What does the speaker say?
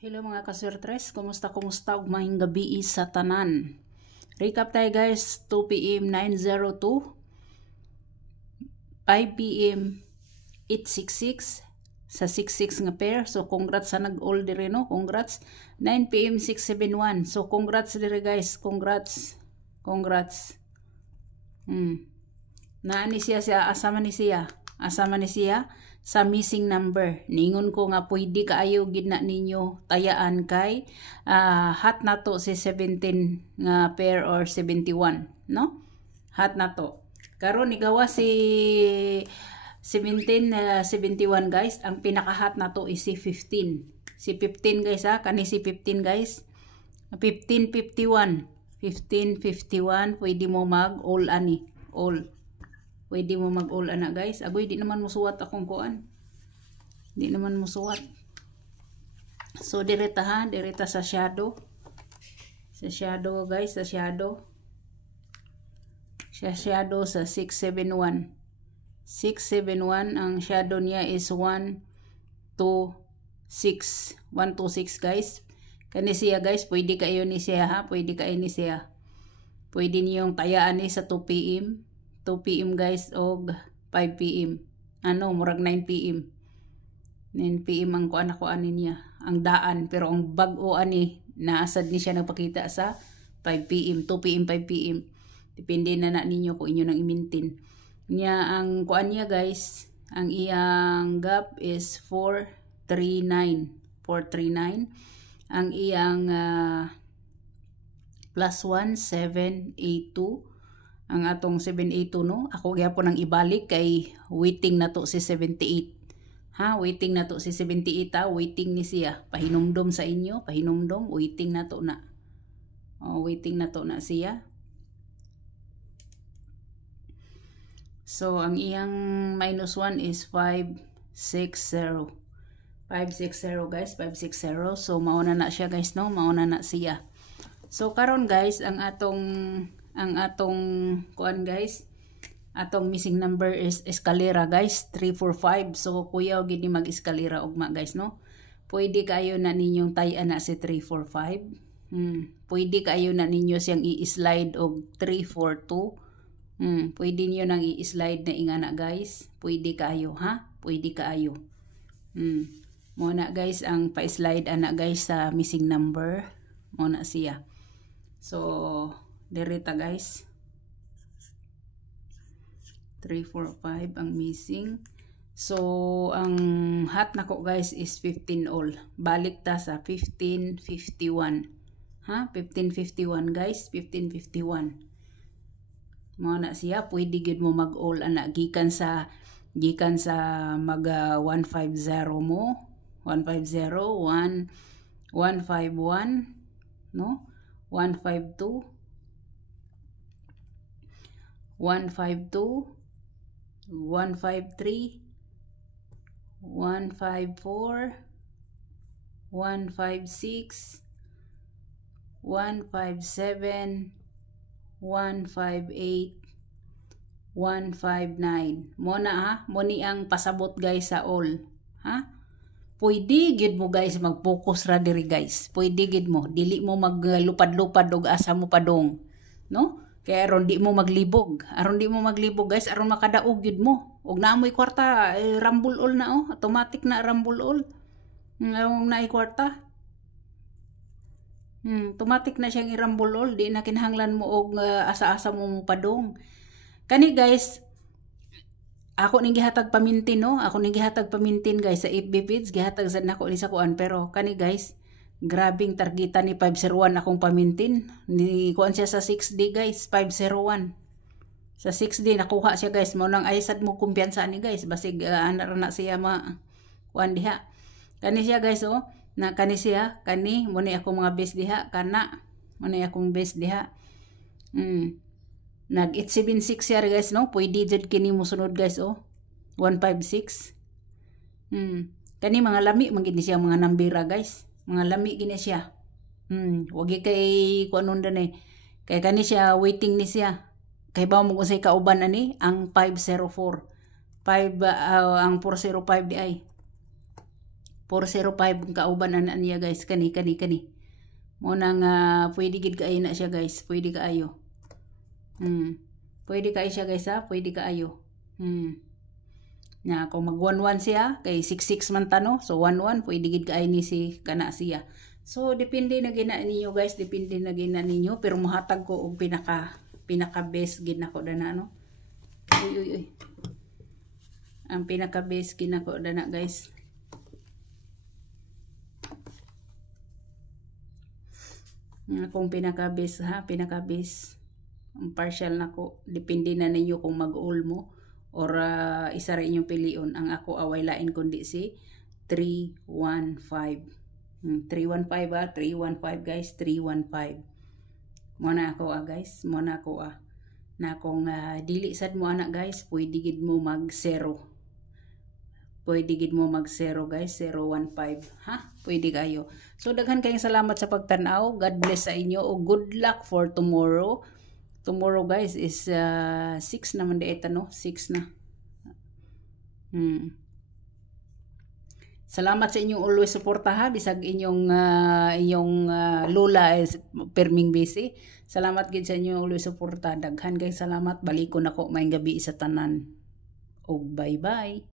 Hello mga kaswertres, kumusta ug maayong gabi sa tanan. Recap tayo guys, 2 PM 902, 5 PM 866 sa 66 nga pair. So congrats sa nag-all dire no, congrats. 9 PM 671. So congrats dire guys, congrats. Naani siya asama ni siya sa missing number. Ningon ko nga pwede kaayo gid na ninyo tayaan kay hat nato si 17 nga pair or 71, no? Hat nato. Karon igawa si 71 guys, ang pinaka-hat nato is si 15. Si 15 guys kani si 15 guys. 1551 pwede mo mag-all ani. All. Pwede mo mag-all ana guys. Agoy, di naman musuwat akong kuan. Di naman musuwat. So, direta sa shadow. Sa shadow guys, sa shadow. Sa shadow sa 671. 671, ang shadow niya is 1, 2, 6. 1, 2, 6 guys. Kani siya guys, pwede kayo ni siya ha. Pwede kayo ni siya. Pwede niyong tayaan ni sa 2 PM. 2 PM guys og 5 PM. Murag 9 PM. 9 PM ang kuan niya, ang daan, pero ang bag-o ani naasad ni siya nagpakita sa 5 PM, 2 PM, 5 PM. Depende na ninyo kung inyo nang i-maintain. Niya ang kuan niya guys, ang iyang gap is 439. 439. Ang iyang plus 1 782. Ang atong 782 no, ako gyapon ang ibalik kay waiting na to si 78. Waiting na to si 78 waiting ni siya. Pahinumdom sa inyo, pahinumdom, waiting na to na. Waiting na to na siya. So ang iyang minus 1 is 560. 560 guys, 560. So mauna na siya guys no, mauna na siya. So karon guys, ang atong kuan guys, atong missing number is eskalera guys, 345. So kuya gid ni mag-eskalera ugma guys no. Pwede kayo na ninyong tay-an na si 345. Pwede kayo na ninyo siyang i-slide og 342. Pwede niyo nang i-slide na ingana guys. Pwede kayo ha? Pwede kayo. Muna guys ang pa-slide ana guys sa missing number. Muna siya. So direta guys, 345 ang missing. So ang hat nako guys is 15 all. Balik ta sa 1551. 1551 guys, 1551. Mao na siya, pwede gid mo mag-all ana gikan sa mag 150 mo. 150 151 no? 152 153 154 156 157 158 159. Mo ni ang pasabot guys sa all. Pwede gid mo guys mag-focus ra diri guys. Pwede gid mo, dili mo maglupad-lupad og asa mo padong, no? Kaya aron di mo maglibog. Guys, aron makadaog gid mo. Og naamoy kwarta, rumble all na automatic na rumble all. Ang naay kwarta. Automatic na siyang i-rumble all, di na kinahanglan mo og asa-asa mo padong. Kani guys, ako ning gihatag pamintin no, guys sa FB page, gihatag sad nako ni sa kuan, pero kani guys, grabing targetan ni 501 akong pamintin. Ni kuan siya sa 6D guys, 501. Sa 6D nakuha siya guys, mao nang aysad mo kumpiyansa ni guys, basig ana ra na siya kuan diha. Kani siya guys na kani siya, kani mo ni akong mga best diha, kana mo ni akong best diha. Nag 876 siya guys no, pwede jud kini mo sunod guys 156. Kani mga lami man gid siya mga nambira guys. Mga lami gini siya. Wagi kay kuanon dan kay kani siya waiting ni siya. Kay ba mo usay kauban ani ang 504. Ang 405 di ay. 405 ang kauban ana niya guys, kani. Mo nang pwede gid kaayo na siya guys, pwede kaayo. Pwede kaayo siya guys ha, pwede kaayo. Na kung mag 11 siya kay 66 man tano, so 11 pwede gid kaayo ni si kana siya. So depende na gina ninyo guys, depende na gina ninyo, pero mohatag ko og pinaka best gid nako dana no. Uy. Ang pinaka best gid nako dana guys. Kung pinaka-base ha, pinaka-base. Ang partial na ko, depende na ninyo kung mag-all mo or isa rin inyong pilion. Ang ako away lain kundi si 315. 315 ha, 315 guys, 315. Muna ako guys, muna ako na kung dili sad mo anak guys, pwede gid mo mag-0. Pwede gid mo mag-0 guys, 015 ha, pwede kayo. So daghan kayong salamat sa pagtan-aw. God bless sa inyo o good luck for tomorrow. Tomorrow guys is 6 naman dieta no, 6 na. Salamat sa inyong always suporta ha, bisag inyong lola is perming busy. Salamat gid sa inyong always suporta. Daghan kayong salamat. Balikon ako maayong gabi sa tanan. Og bye-bye.